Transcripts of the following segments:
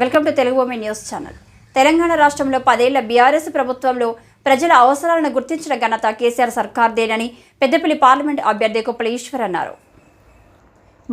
Welcome to Telugu ఓమే news channel. Telangana రాష్ట్రంలో పదేళ్ళ బీఆర్ఎస్ ప్రభుత్వంలో ప్రజల అవసరాలను గుర్తించిన ఘనత కేసీఆర్ సర్కార్దేనని పెద్దపల్లి పార్లమెంట్ అభ్యర్థి కుప్పల ఈశ్వర్ అన్నారు.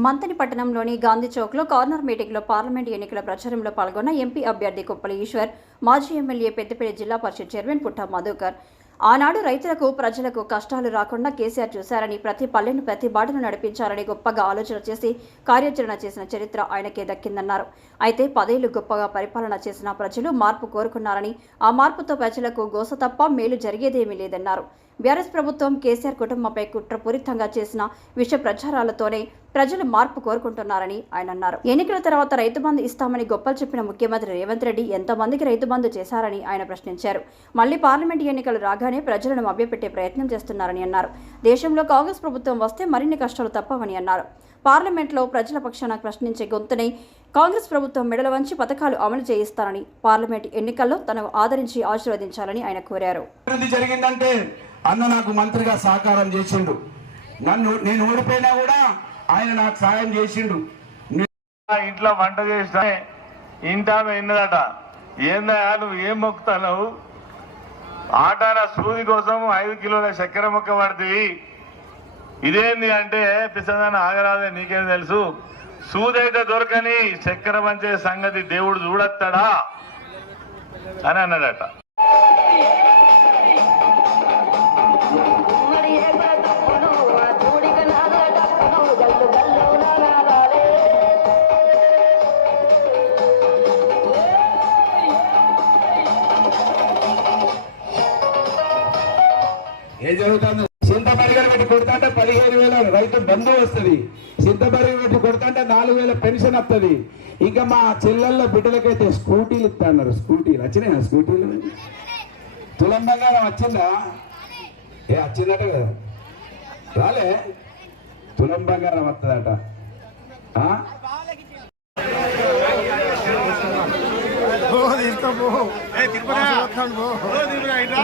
మంతని పట్టణంలోని గాంధీ చౌక్లో కార్నర్ మీటింగ్లో పార్లమెంట్ ఎన్నికల ప్రచారంలో పాల్గొన్న ఎంపీ అభ్యర్థి కుప్పల ఈశ్వర్ మాజీ ఎమ్మెల్యే పెద్దపల్లి జిల్లా పరిషత్ చైర్మన్ పుట్టా మధుకర్ ఆనాడు రైతులకు ప్రజలకు కష్టాలు రాకుండా కేసీఆర్ చూశారని ప్రతి పల్లెను ప్రతి బాటను నడిపించారని గొప్పగా ఆలోచన చేసి కార్యాచరణ చేసిన చరిత్ర ఆయనకే దక్కిందన్నారు. అయితే పదేళ్ళు గొప్పగా పరిపాలన చేసిన ప్రజలు మార్పు కోరుకున్నారని ఆ మార్పుతో ప్రజలకు గోస తప్ప మేలు జరిగేదేమీ లేదన్నారు. బీఆర్ఎస్ ప్రభుత్వం కేసీఆర్ కుటుంబంపై కుట్రపూరితంగా చేసిన విష ప్రచారాలతోనే ప్రజలు మార్పు కోరుకుంటున్నారని ఆయన అన్నారు. ఎన్నికల తర్వాత రైతు బంధు ఇస్తామని గొప్పలు చెప్పిన ముఖ్యమంత్రి రేవంత్ రెడ్డి ఎంతమందికి రైతు బంధు చేశారని ఆయన ప్రశ్నించారు. మళ్ళీ పార్లమెంట్ ఎన్నికలు రాగానే ప్రజలను మభ్యపెట్టే ప్రయత్నం చేస్తున్నారని అన్నారు. దేశంలో కాంగ్రెస్ ప్రభుత్వం వస్తే మరిన్ని కష్టాలు తప్పవని అన్నారు. పార్లమెంట్లో ప్రజల పక్షాన ప్రశ్నించే గొంతునై కాంగ్రెస్ ప్రభుత్వం మెడల వంచి పథకాలు అమలు చేయిస్తారని పార్లమెంట్ ఎన్నికల్లో తనను ఆదరించి ఆశీర్వదించాలని ఆయన కోరారు. జరిగిందంటే అన్న నాకు మంత్రిగా సహకారం చేసిండు. నన్ను నేను ఓడిపోయినా కూడా ఆయన నాకు సాయం చేసిండు. ఇంట్లో వంట చేసిన ఇంటామె విన్నదట ఏందా నువ్వు ఏం మొక్కుతావు ఆటాన సూది కోసం ఐదు కిలోల చక్కెర మొక్క పడుతుంది ఇదేంది అంటే పిసదాన ఆగరాదే నీకేం తెలుసు? సూది అయితే దొరకని చక్కెర పంచే సంగతి దేవుడు చూడత్తాడా? అని అన్నాడట. ఏం జరుగుతుంది? చింత పరిగణ పెట్టి కొడుతుంటే పదిహేను వేల రైతు బంధు వస్తుంది. చింత పెట్టి కొడుతుంటే నాలుగు వేల పెన్షన్ వస్తుంది. ఇంకా మా చెల్లెళ్ళ బిడ్డలకైతే స్కూటీలు ఇస్తున్నారు స్కూటీలు. వచ్చినాయా స్కూటీలు? తులం బంగారం వచ్చిందా? ఏ వచ్చిందట కదా. రాలే. తులం బంగారం వస్తుందట ఆ? తిరుపతి